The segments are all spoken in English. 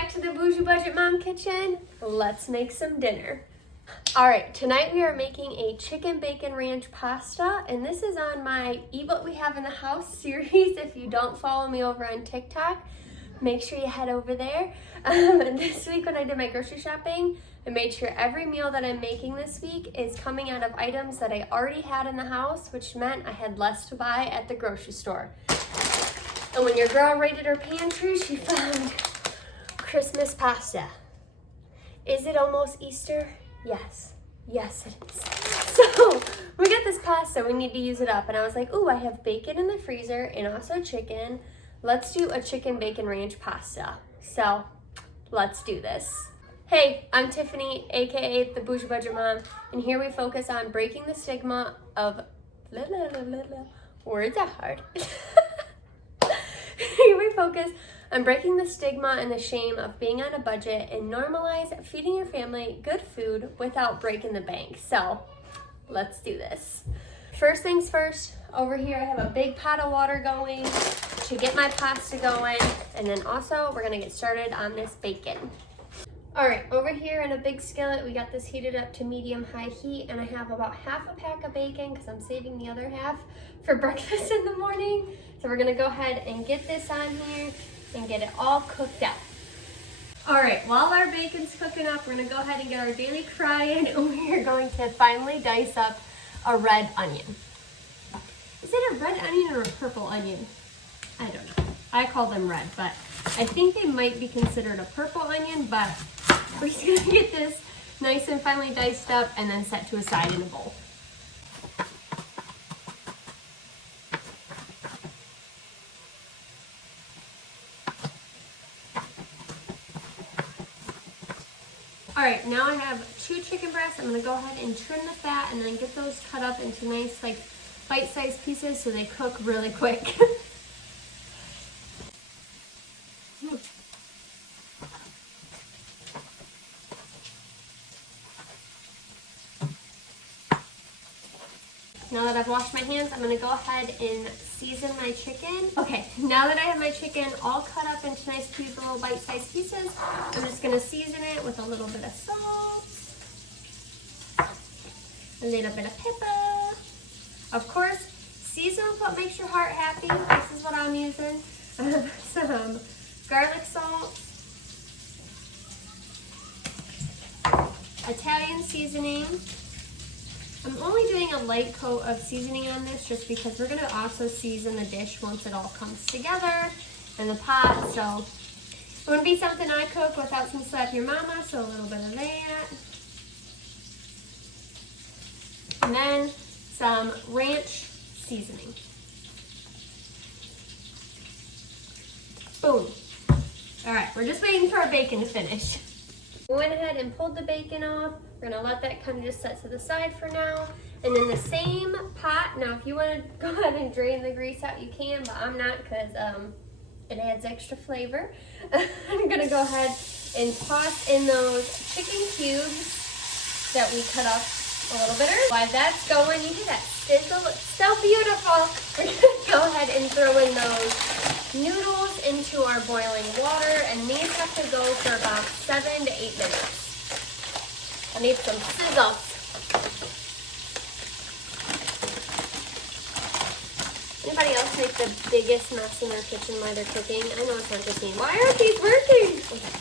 back to the Boujee Budget Mom kitchen. Let's make some dinner. All right, tonight we are making a chicken bacon ranch pasta, and this is on my Eat What We Have in the House series. If you don't follow me over on TikTok, make sure you head over there. This week when I did my grocery shopping, I made sure every meal that I'm making this week is coming out of items that I already had in the house, which meant I had less to buy at the grocery store. And when your girl raided her pantry, she found Christmas pasta. Is it almost Easter? Yes. Yes, it is. So we got this pasta, we need to use it up. And I was like, ooh, I have bacon in the freezer and also chicken. Let's do a chicken bacon ranch pasta. So let's do this. Hey, I'm Tiffany, AKA the Boujee Budget Mom, and here we focus on breaking the stigma of words are hard. Here we focus on breaking the stigma and the shame of being on a budget and normalize feeding your family good food without breaking the bank. So let's do this. First things first, over here I have a big pot of water going to get my pasta going, and then also we're gonna get started on this bacon. All right, over here in a big skillet, we got this heated up to medium-high heat, and I have about half a pack of bacon because I'm saving the other half for breakfast in the morning. So we're gonna go ahead and get this on here and get it all cooked up. All right, while our bacon's cooking up, we're gonna go ahead and get our daily fry-in, and we are going to finally dice up a red onion. Is it a red onion or a purple onion? I don't know. I call them red, but I think they might be considered a purple onion, but we're just gonna get this nice and finely diced up and then set to a side in a bowl. All right, now I have 2 chicken breasts. I'm gonna go ahead and trim the fat and then get those cut up into nice, like, bite-sized pieces so they cook really quick. Now that I've washed my hands, I'm gonna go ahead and season my chicken. Okay, now that I have my chicken all cut up into nice, cute little bite-sized pieces, I'm just gonna season it with a little bit of salt, a little bit of pepper. Of course, season with what makes your heart happy. This is what I'm using. Some garlic salt, Italian seasoning. I'm only doing a light coat of seasoning on this just because we're gonna also season the dish once it all comes together in the pot. So it wouldn't be something I cook without some Slap Your Mama, so a little bit of that. And then some ranch seasoning. Boom. All right, we're just waiting for our bacon to finish. We went ahead and pulled the bacon off. We're gonna let that kind of just set to the side for now. And in the same pot, now if you wanna go ahead and drain the grease out, you can, but I'm not because it adds extra flavor. I'm gonna go ahead and toss in those chicken cubes that we cut up a little bit earlier. While that's going, you hear that sizzle? It's so beautiful. We're gonna go ahead and throw in those noodles into our boiling water, and these have to go for about 7 to 8 minutes. I need some sizzle. Anybody else make the biggest mess in their kitchen while they're cooking? I know it's not just me. Why aren't these working? Okay.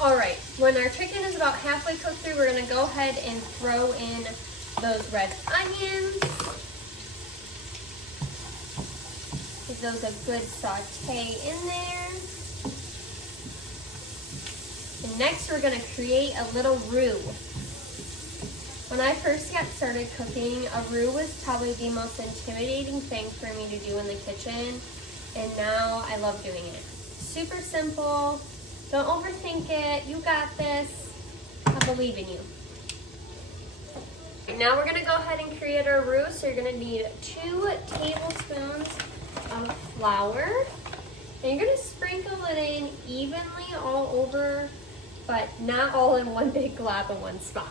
All right, when our chicken is about halfway cooked through, we're gonna go ahead and throw in those red onions. Give those a good saute in there. And next we're gonna create a little roux. When I first got started cooking, a roux was probably the most intimidating thing for me to do in the kitchen, and now I love doing it. Super simple. Don't overthink it. You got this. I believe in you. Now we're gonna go ahead and create our roux. So you're gonna need 2 tablespoons of flour. And you're gonna sprinkle it in evenly all over, but not all in one big glob in one spot.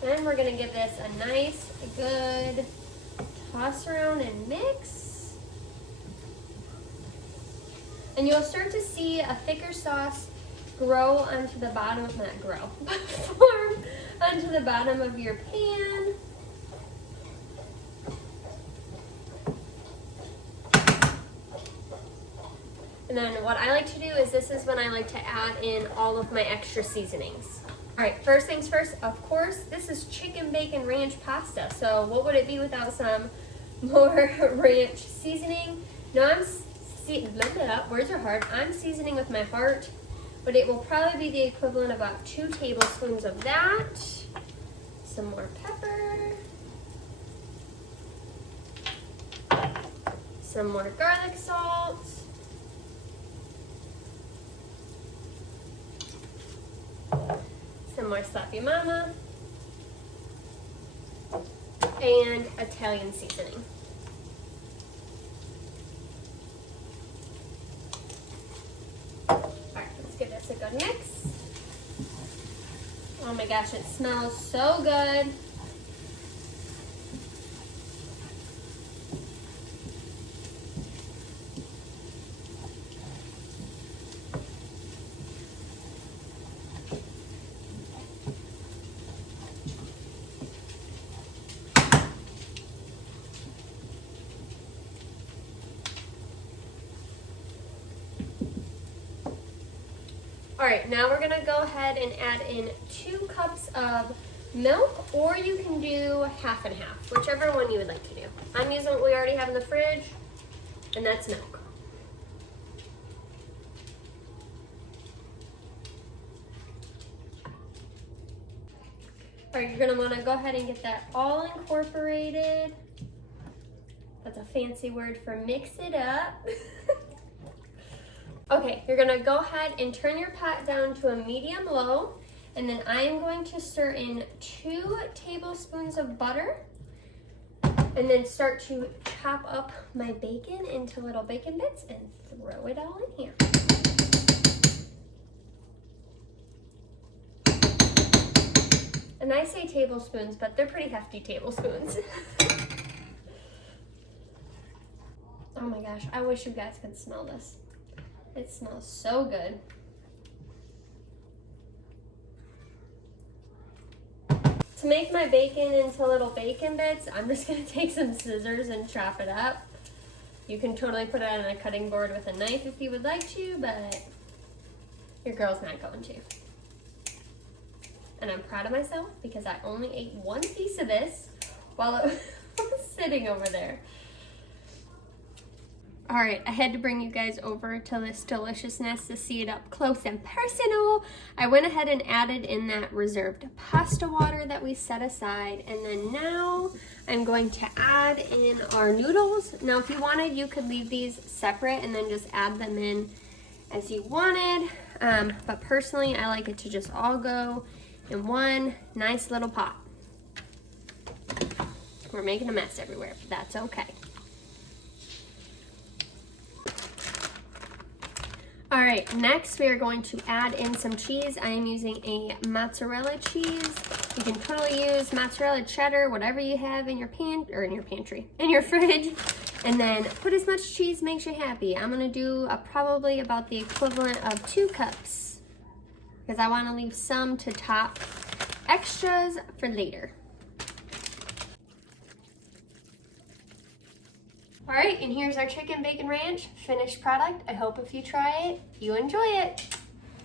Then we're gonna give this a nice, good toss around and mix. And you'll start to see a thicker sauce grow onto the bottom, not grow, but form onto the bottom of your pan. And then what I like to do is this is when I like to add in all of my extra seasonings. All right, first things first, of course, this is chicken bacon ranch pasta. So what would it be without some more ranch seasoning? No, blend it up, words are hard. I'm seasoning with my heart, but it will probably be the equivalent of about 2 tablespoons of that. Some more pepper. Some more garlic salt. Some more sloppy mama. And Italian seasoning. Alright, let's give this a good mix. Oh my gosh, it smells so good. All right, now we're gonna go ahead and add in 2 cups of milk, or you can do half and half, whichever one you would like to do. I'm using what we already have in the fridge, and that's milk. All right, you're gonna wanna go ahead and get that all incorporated. That's a fancy word for mix it up. Okay, you're gonna go ahead and turn your pot down to a medium low, and then I am going to stir in 2 tablespoons of butter, and then start to chop up my bacon into little bacon bits and throw it all in here. And I say tablespoons, but they're pretty hefty tablespoons. Oh my gosh, I wish you guys could smell this. It smells so good. To make my bacon into little bacon bits, I'm just gonna take some scissors and chop it up. You can totally put it on a cutting board with a knife if you would like to, but your girl's not going to. And I'm proud of myself because I only ate 1 piece of this while it was sitting over there. All right, I had to bring you guys over to this deliciousness to see it up close and personal. I went ahead and added in that reserved pasta water that we set aside. And then now I'm going to add in our noodles. Now, if you wanted, you could leave these separate and then just add them in as you wanted. But personally, I like it to just all go in one nice little pot. We're making a mess everywhere, but that's okay. All right, next we are going to add in some cheese. I am using a mozzarella cheese. You can totally use mozzarella cheddar, whatever you have in your in your fridge. And then put as much cheese makes you happy. I'm gonna do probably about the equivalent of 2 cups because I wanna leave some to top extras for later. All right, and here's our chicken bacon ranch finished product. I hope if you try it, you enjoy it.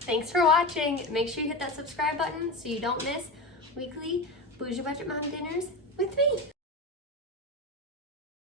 Thanks for watching. Make sure you hit that subscribe button so you don't miss weekly Boujee Budget Mom dinners with me.